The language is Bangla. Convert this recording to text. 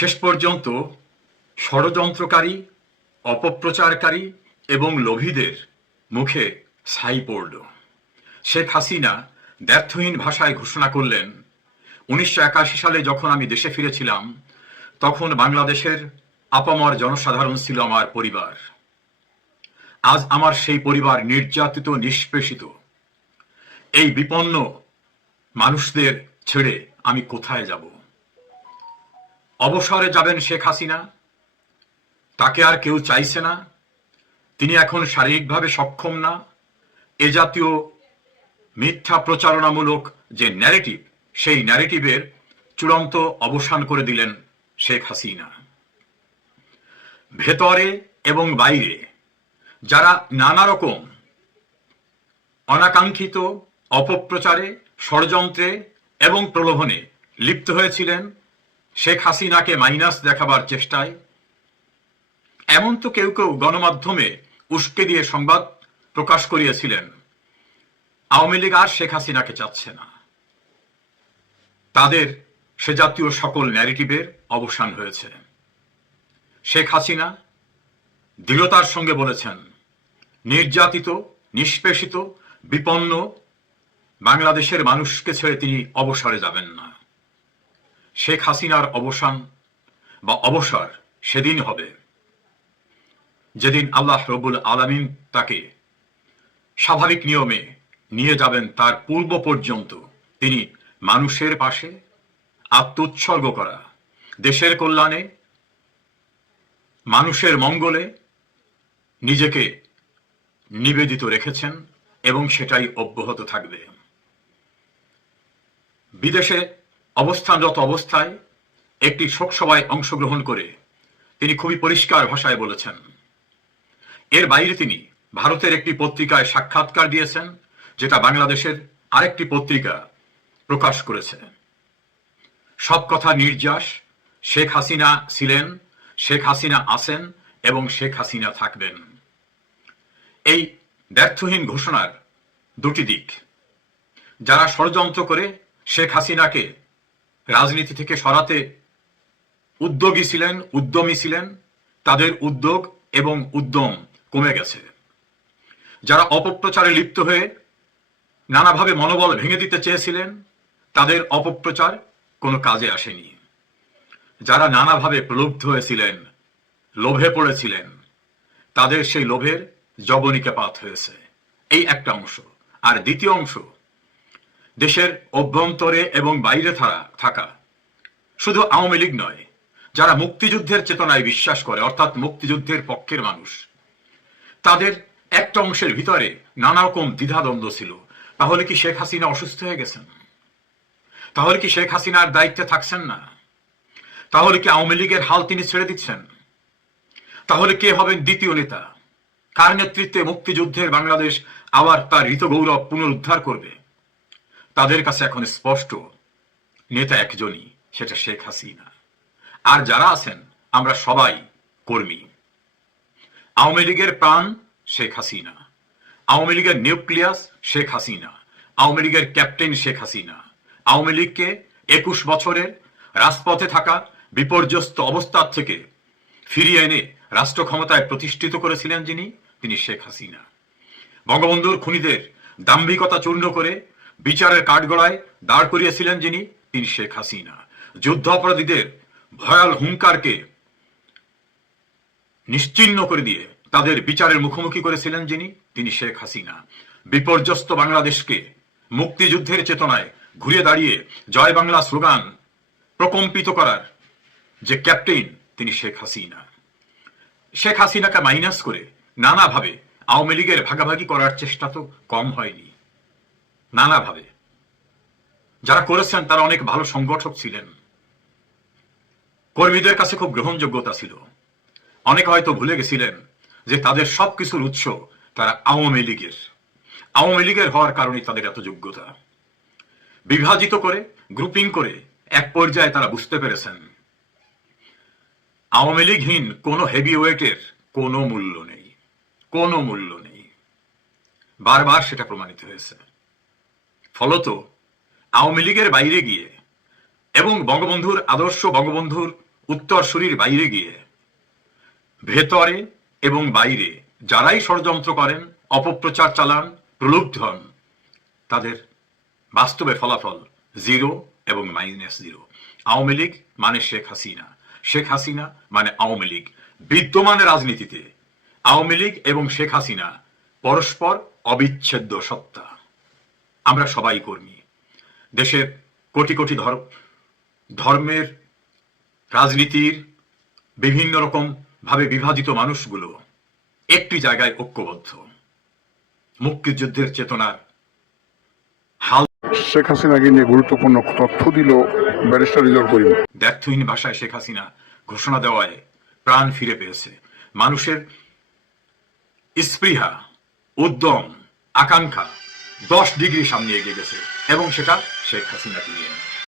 শেষ পর্যন্ত ষড়যন্ত্রকারী, অপপ্রচারকারী এবং লোভীদের মুখে ছাই পড়ল। শেখ হাসিনা দ্ব্যর্থহীন ভাষায় ঘোষণা করলেন, 1981 সালে যখন আমি দেশে ফিরেছিলাম তখন বাংলাদেশের আপামর জনসাধারণ ছিল আমার পরিবার। আজ আমার সেই পরিবার নির্যাতিত, নিষ্পেষিত। এই বিপন্ন মানুষদের ছেড়ে আমি কোথায় যাব? অবসরে যাবেন শেখ হাসিনা, তাকে আর কেউ চাইছে না, তিনি এখন শারীরিকভাবে সক্ষম না। এ জাতীয় মিথ্যা প্রচারণামূলক যে ন্যারেটিভ, সেই ন্যারেটিভের চূড়ান্ত অবসান করে দিলেন শেখ হাসিনা। ভেতরে এবং বাইরে যারা নানা রকম অনাকাঙ্ক্ষিত অপপ্রচারে, ষড়যন্ত্রে এবং প্রলোভনে লিপ্ত হয়েছিলেন শেখ হাসিনাকে মাইনাস দেখাবার চেষ্টায়, এমন তো কেউ কেউ গণমাধ্যমে উস্কে দিয়ে সংবাদ প্রকাশ করিয়েছিলেন আওয়ামী লীগ আর শেখ হাসিনাকে চাচ্ছে না। তাদের সে জাতীয় সকল ন্যারেটিভের অবসান হয়েছে। শেখ হাসিনা দৃঢ়তার সঙ্গে বলেছেন, নির্যাতিত, নিষ্পেষিত, বিপন্ন বাংলাদেশের মানুষকে ছেড়ে তিনি অবসরে যাবেন না। শেখ হাসিনার অবসান বা অবসর সেদিন হবে যেদিন আল্লাহ রব্বুল আলামিন তাকে স্বাভাবিক নিয়মে নিয়ে যাবেন। তার পূর্ব পর্যন্ত তিনি মানুষের পাশে আত্মোৎসর্গ করা, দেশের কল্যাণে, মানুষের মঙ্গলে নিজেকে নিবেদিত রেখেছেন এবং সেটাই অব্যাহত থাকবে। বিদেশে অবস্থানরত অবস্থায় একটি শোকসভায় অংশগ্রহণ করে তিনি খুবই পরিষ্কার ভাষায় বলেছেন। এর বাইরে তিনি ভারতের একটি পত্রিকায় সাক্ষাৎকার দিয়েছেন, যেটা বাংলাদেশের আরেকটি পত্রিকা প্রকাশ করেছে। সব কথা নির্যাস। শেখ হাসিনা ছিলেন, শেখ হাসিনা আছেন এবং শেখ হাসিনা থাকবেন। এই ব্যর্থহীন ঘোষণার দুটি দিক। যারা ষড়যন্ত্র করে শেখ হাসিনাকে রাজনীতি থেকে সরাতে উদ্যোগী ছিলেন, উদ্যমী ছিলেন, তাদের উদ্যোগ এবং উদ্যম কমে গেছে। যারা অপপ্রচারে লিপ্ত হয়ে নানাভাবে মনোবল ভেঙে দিতে চেয়েছিলেন, তাদের অপপ্রচার কোনো কাজে আসেনি। যারা নানাভাবে প্রলুব্ধ হয়েছিলেন, লোভে পড়েছিলেন, তাদের সেই লোভের যবনিকাপাত হয়েছে। এই একটা অংশ। আর দ্বিতীয় অংশ, দেশের অভ্যন্তরে এবং বাইরে থাকা শুধু আওয়ামী লীগ নয়, যারা মুক্তিযুদ্ধের চেতনায় বিশ্বাস করে, অর্থাৎ মুক্তিযুদ্ধের পক্ষের মানুষ, তাদের একটা অংশের ভিতরে নানা রকম দ্বিধাদ্বন্দ্ব ছিল। তাহলে কি শেখ হাসিনা অসুস্থ হয়ে গেছেন? তাহলে কি শেখ হাসিনার দায়িত্বে থাকছেন না? তাহলে কি আওয়ামী লীগের হাল তিনি ছেড়ে দিচ্ছেন? তাহলে কে হবেন দ্বিতীয় নেতা? কার নেতৃত্বে মুক্তিযুদ্ধের বাংলাদেশ আবার তার ঋতগৌরব পুনরুদ্ধার করবে? তাদের কাছে এখন স্পষ্ট, নেতা একজনই, সেটা শেখ হাসিনা। আর যারা আছেন আমরা সবাই কর্মী। আওয়ামী লীগের প্রাণ শেখ হাসিনা, আওয়ামী লীগের নিউক্লিয়াস শেখ হাসিনা, আওয়ামী লীগের ক্যাপ্টেন শেখ হাসিনা। আওয়ামী লীগকে 21 বছরের রাজপথে থাকা বিপর্যস্ত অবস্থা থেকে ফিরিয়ে এনে রাষ্ট্র ক্ষমতায় প্রতিষ্ঠিত করেছিলেন যিনি, তিনি শেখ হাসিনা। বঙ্গবন্ধুর খুনিদের দাম্ভিকতা চূর্ণ করে বিচারের কাঠগড়ায় দাঁড় করিয়েছিলেন যিনি, তিনি শেখ হাসিনা। যুদ্ধ অপরাধীদের ভয়াল হুঙ্কারকে নিশ্চিহ্ন করে দিয়ে তাদের বিচারের মুখোমুখি করেছিলেন যিনি, তিনি শেখ হাসিনা। বিপর্যস্ত বাংলাদেশকে মুক্তিযুদ্ধের চেতনায় ঘুরে দাঁড়িয়ে জয় বাংলা স্লোগান প্রকম্পিত করার যে ক্যাপ্টেন, তিনি শেখ হাসিনা। শেখ হাসিনাকে মাইনাস করে নানাভাবে আওয়ামী লীগের ভাগাভাগি করার চেষ্টা তো কম হয়নি। নানাভাবে যারা করেছেন তারা অনেক ভালো সংগঠক ছিলেন, কর্মীদের কাছে খুব গ্রহণযোগ্যতা ছিল। অনেকে হয়তো ভুলে গেছিলেন যে তাদের সবকিছুর উৎস তারা আওয়ামী লীগের। আওয়ামী লীগের হওয়ার কারণে তাদের এত যোগ্যতা। বিভাজিত করে, গ্রুপিং করে এক পর্যায়ে তারা বুঝতে পেরেছেন আওয়ামী লীগহীন কোনো হেভি ওয়েটের কোনো মূল্য নেই, কোনো মূল্য নেই। বারবার সেটা প্রমাণিত হয়েছে। ফলত আওয়ামী লীগের বাইরে গিয়ে এবং বঙ্গবন্ধুর আদর্শ, বঙ্গবন্ধুর উত্তরসূরির বাইরে গিয়ে ভেতরে এবং বাইরে যারাই ষড়যন্ত্র করেন, অপপ্রচার চালান, প্রলুব্ধ হন, তাদের বাস্তবে ফলাফল 0 এবং -0। আওয়ামী লীগ মানে শেখ হাসিনা, শেখ হাসিনা মানে আওয়ামী লীগ। বিদ্যমান রাজনীতিতে আওয়ামী লীগ এবং শেখ হাসিনা পরস্পর অবিচ্ছেদ্য সত্তা। আমরা সবাই কর্মী। দেশের কোটি কোটি ধর্মের, রাজনীতির বিভিন্ন রকম ভাবে বিভাজিত মানুষগুলো একটি জায়গায় ঐক্যবদ্ধ। মুক্তিযুদ্ধের চেতনার হাল শেখ হাসিনাকে নিয়ে গুরুত্বপূর্ণ তথ্য দিল ব্যারিস্টার রিজল করিম। ব্যর্থহীন ভাষায় শেখ হাসিনা ঘোষণা দেওয়ায় প্রাণ ফিরে পেয়েছে। মানুষের স্পৃহা, উদ্যম, আকাঙ্ক্ষা 10 ডিগ্রি সামনে এগিয়ে গেছে, এবং সেটা শেখ হাসিনাকে নিয়ে।